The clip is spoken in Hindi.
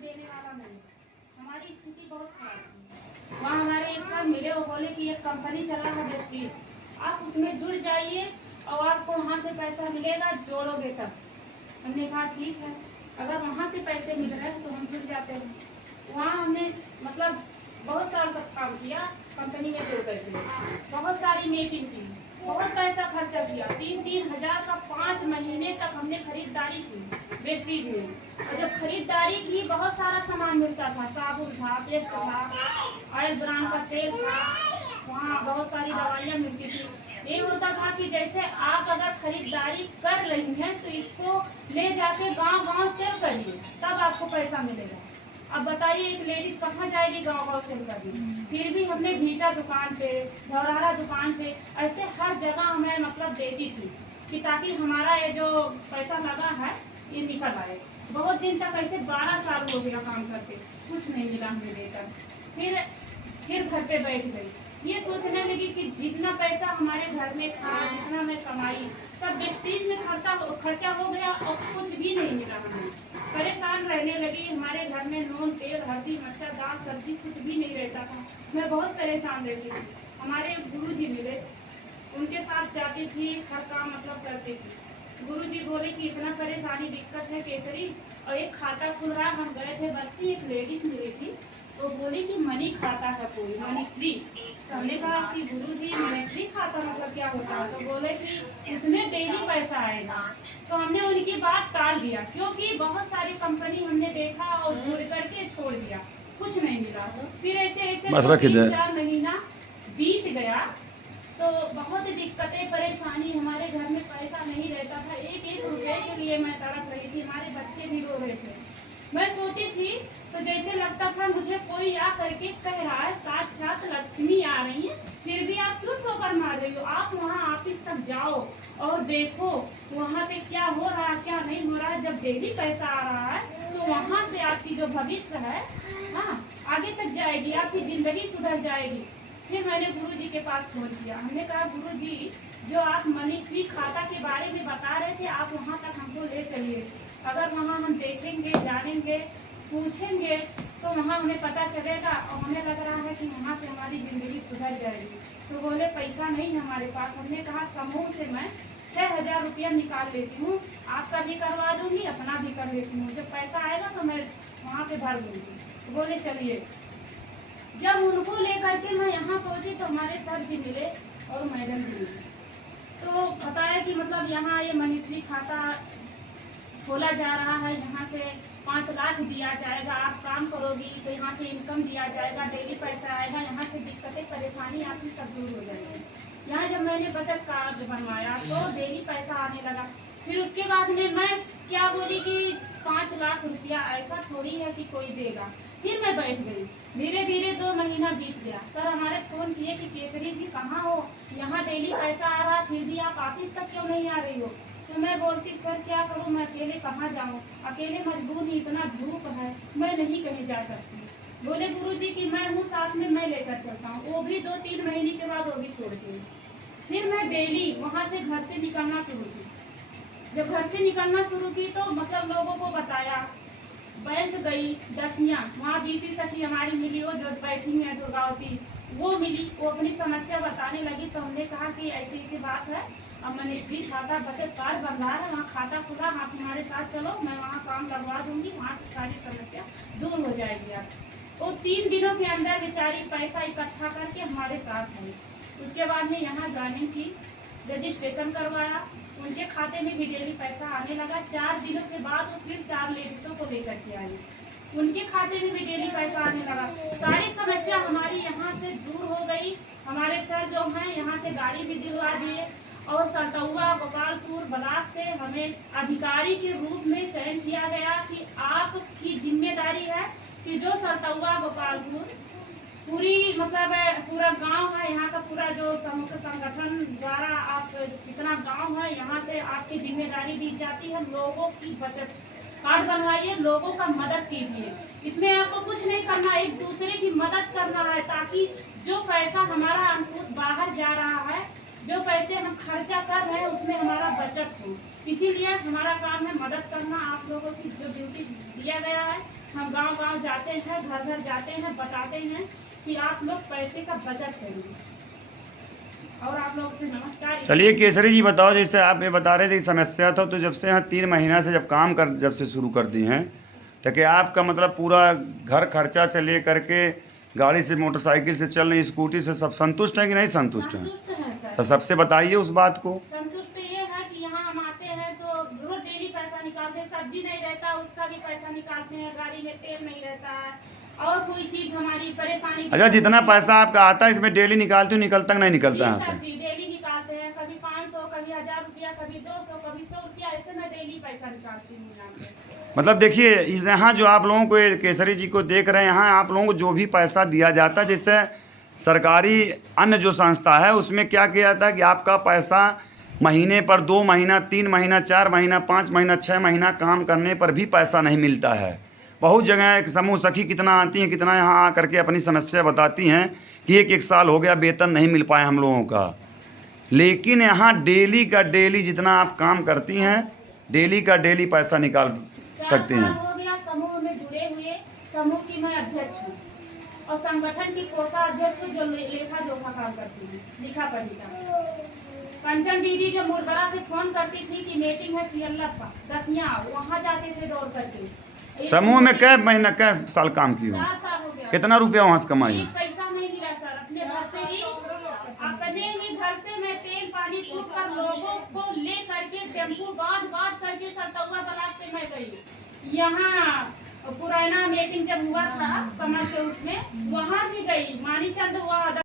देने वाला नहीं। हमारी स्थिति बहुत खराब थी। वहाँ हमारे एक साथ मिले, वो बोले कि एक कंपनी चला है वेस्टीज, आप उसमें जुड़ जाइए और आपको वहाँ से पैसा मिलेगा, जोड़ोगे तब। हमने कहा ठीक है, अगर वहाँ से पैसे मिल रहे हैं तो हम जुड़ जाते हैं। वहाँ हमने मतलब बहुत साल सब काम किया, कंपनी में जुड़ गए थे, बहुत सारी मीटिंग की, बहुत पैसा खर्चा किया, 3-3 हज़ार का 5 महीने तक हमने खरीदारी की वेस्टीज में। और जब खरीदारी की बहुत सारा सामान मिलता था, साबुन था, पेस्ट था, ऑयल ब्रांड का तेल था, वहाँ बहुत सारी दवाइयाँ मिलती थी। ये होता था कि जैसे आप अगर खरीदारी कर रही हैं तो इसको ले जाके गांव-गांव सेल करिए, तब आपको पैसा मिलेगा। अब बताइए एक लेडीज कहाँ जाएगी गांव-गांव सेल करने। फिर भी हमने भीटा दुकान पे, धौरारा दुकान पे, ऐसे हर जगह हमें मतलब देती थी कि ताकि हमारा ये जो पैसा लगा है ये निकल आए। बहुत दिन तक ऐसे 12 साल हो गया काम करते, कुछ नहीं मिला हमें देकर। फिर घर पे बैठ गई, ये सोचने लगी कि जितना पैसा हमारे घर में था, जितना मैं कमाई, सब वेस्टीज में खर्चा हो गया और कुछ भी नहीं मिला हमें। परेशान रहने लगी। हमारे घर में नून, तेल, हल्दी, मिर्चा, दाल, सब्जी कुछ भी नहीं रहता था। मैं बहुत परेशान रहती थी। हमारे गुरुजी मिले, उनके साथ जाती थी, हर काम मतलब करती थी। गुरुजी बोले कि इतना परेशानी दिक्कत है केसरी, और एक खाता खुल रहा। हम गए थे बस्ती, एक लेडीज मिली थी, तो बोली कि मनी खाता है कोई, मनी ट्री। तो हमने कहा कि गुरुजी मनी ट्री खाता मतलब क्या होता है? तो बोले कि इसमें डेली पैसा आएगा। तो हमने उनकी बात टाल दिया, क्योंकि बहुत सारी कंपनी हमने देखा और जुड़ करके छोड़ दिया, कुछ नहीं मिला। फिर ऐसे 3-4 महीना बीत गया तो बहुत दिक्कतें परेशानी, हमारे घर में पैसा नहीं रहता था, 1-1 रुपए के लिए मैं तड़प रही थी, हमारे बच्चे भी रो रहे थे। मैं सोती थी तो जैसे लगता था मुझे कोई आ करके कह रहा है साक्षात लक्ष्मी आ रही है, फिर भी आप क्यों ठोकर मार रही हो? आप वहाँ ऑफिस तक जाओ और देखो वहाँ पे क्या हो रहा है क्या नहीं हो रहा है। जब डेली पैसा आ रहा है तो वहाँ से आपकी जो भविष्य है, हाँ, आगे तक जाएगी, आपकी जिंदगी सुधर जाएगी। फिर मैंने गुरुजी के पास फोन किया। हमने कहा गुरुजी, जो आप मनी ट्री खाता के बारे में बता रहे थे, आप वहाँ तक हमको ले चलिए। अगर वहाँ हम देखेंगे, जानेंगे, पूछेंगे तो वहाँ हमें पता चलेगा और हमें लग रहा है कि वहाँ से हमारी ज़िंदगी सुधर जाएगी। तो बोले पैसा नहीं है हमारे पास। हमने कहा समूह से मैं 6,000 रुपया निकाल लेती हूँ, आपका भी करवा दूँगी, अपना भी कर लेती हूँ, जब पैसा आएगा तो मैं वहाँ पे भर दूँगी। तो बोले चलिए। जब उनको लेकर के मैं यहाँ पहुँची तो हमारे सर जी मिले और मैडम भी मिली। तो बताया कि मतलब यहाँ ये मनी ट्री खाता खोला जा रहा है, यहाँ से 5 लाख दिया जाएगा, आप काम करोगी तो यहाँ से इनकम दिया जाएगा, डेली पैसा आएगा, यहाँ से दिक्कतें परेशानी आपकी सब दूर हो जाएगी। यहाँ जब मैंने बचत कार्ड बनवाया तो डेली पैसा आने लगा। फिर उसके बाद में मैं क्या बोली कि 5 लाख रुपया ऐसा थोड़ी है कि कोई देगा। फिर मैं बैठ गई। धीरे धीरे 2 महीना बीत गया। सर हमारे फ़ोन किए कि केसरी जी कहाँ हो, यहाँ डेली पैसा आ रहा फिर भी आप ऑफिस तक क्यों नहीं आ रही हो? तो मैं बोलती सर क्या करूँ, मैं अकेले कहाँ जाऊँ, अकेले मजबूर ही, इतना धूप है, मैं नहीं कहीं जा सकती। बोले गुरुजी कि मैं हूँ साथ में, मैं लेकर चलता हूँ। वो भी 2-3 महीने के बाद वो भी छोड़ दी। फिर मैं डेली वहाँ से घर से निकलना शुरू की। जब घर से निकलना शुरू की तो मतलब लोगों को बताया, बैंक गई, दसियाँ, वहाँ बीसी सखी हमारी मिली, वो जो बैठी है दुर्गावती, वो मिली, वो अपनी समस्या बताने लगी। तो हमने कहा कि ऐसी ऐसी बात है, अब मनी ट्री खाता बचत कार्ड बन रहा है, वहाँ खाता खुला, आप हमारे साथ चलो, मैं वहाँ काम लगवा दूँगी, वहाँ से सारी समस्या दूर हो जाएगी। आप वो 3 दिनों के अंदर बेचारी पैसा इकट्ठा करके हमारे साथ आई। उसके बाद में यहाँ ज्वाइनिंग की, रजिस्ट्रेशन करवाया, उनके खाते में भी डेली पैसा आने लगा। 4 दिनों के बाद वो फिर 4 लेडीज़ों को लेकर के आई, उनके खाते में भी डेली पैसा आने लगा। सारी समस्या हमारी यहाँ से दूर हो गई। हमारे सर जो हैं यहाँ से गाड़ी भी दिलवा दिए और सरतौआ गोपालपुर ब्लॉक से हमें अधिकारी के रूप में चयन किया गया कि आपकी जिम्मेदारी है कि जो सरतौआ गोपालपुर पूरी मतलब पूरा गांव है, यहाँ का पूरा जो संगठन द्वारा आप जितना गांव है यहाँ से आपकी जिम्मेदारी दी जाती है, लोगों की बचत कार्ड बनवाइए, लोगों का मदद कीजिए। इसमें आपको कुछ नहीं करना, एक दूसरे की मदद करना है, ताकि जो पैसा हमारा अंकुश बाहर जा रहा है, जो पैसे हम खर्चा कर रहे हैं उसमें हमारा बचत हो। इसीलिए हमारा काम है मदद करना। आप लोगों की जो ड्यूटी दिया गया है, हम गांव-गांव जाते हैं, घर-घर जाते हैं, बताते हैं कि आप लोग पैसे का बचत करिए। और आप लोग से नमस्कार। चलिए केसरी जी बताओ, जैसे आप ये बता रहे थे समस्या था, तो जब से यहाँ 3 महीना से जब से शुरू कर दी हैं, तो क्या आपका मतलब पूरा घर खर्चा से ले करके गाड़ी से, मोटरसाइकिल से, चल रही स्कूटी से, सब संतुष्ट हैं कि नहीं संतुष्ट हैं? संतुष्ट है सर। तो सबसे बताइए उस बात को। संतुष्ट ये है कि यहाँ हम आते हैं तो रोज डेली पैसा निकालते हैं, सब्जी नहीं रहता उसका भी पैसा निकालते हैं, गाड़ी में तेल नहीं रहता है, और कोई चीज हमारी परेशानी। अच्छा, जितना पैसा आपका आता है इसमें डेली निकालते हो, निकलता कि नहीं निकलता यहाँ से? डेली निकालते हैं, कभी 500, कभी 1000 रुपया, कभी 200, कभी 100 रुपया, ऐसे मैं डेली पैसा निकालती हूँ यहाँ पे। मतलब देखिए, यहाँ जो आप लोगों को, केसरी जी को देख रहे हैं, यहाँ आप लोगों को जो भी पैसा दिया जाता है, जैसे सरकारी अन्य जो संस्था है उसमें क्या किया जाता है कि आपका पैसा महीने पर 2 महीना, 3 महीना, 4 महीना, 5 महीना, 6 महीना काम करने पर भी पैसा नहीं मिलता है। बहुत जगह एक समूह सखी कितना आती हैं, कितना यहाँ आ करके अपनी समस्या बताती हैं कि एक साल हो गया वेतन नहीं मिल पाया हम लोगों का। लेकिन यहाँ डेली का डेली जितना आप काम करती हैं, डेली का डेली पैसा निकाल सकती हैं। 4 साल हो गया समूह में जुड़े हुए। समूह की मैं अध्यक्ष हूँ और संगठन की कोषाध्यक्ष हूँ, जो लेखा जोखा काम करती हूँ, लिखा पढ़ी। कंचन दीदी जो मुरबरा से फोन करती थी कि मीटिंग है सियल्ला का दसियाँ, वहाँ जाते थे दौड़ करके। समूह में कै महीना, कै साल काम की हो? 4 साल हो गया। कितना रुपया वहाँ से कमाई? एक पैसा नहीं मिला सर। अपने घर से मैं तेल पानी फूक कर लोगों को ले करके टेम्पू बांध करके सरतौआ ब्लॉक से मैं गई। यहाँ पुराना मीटिंग जब हुआ था कमल के उसमें, वहाँ भी गई। मानी चंद हुआ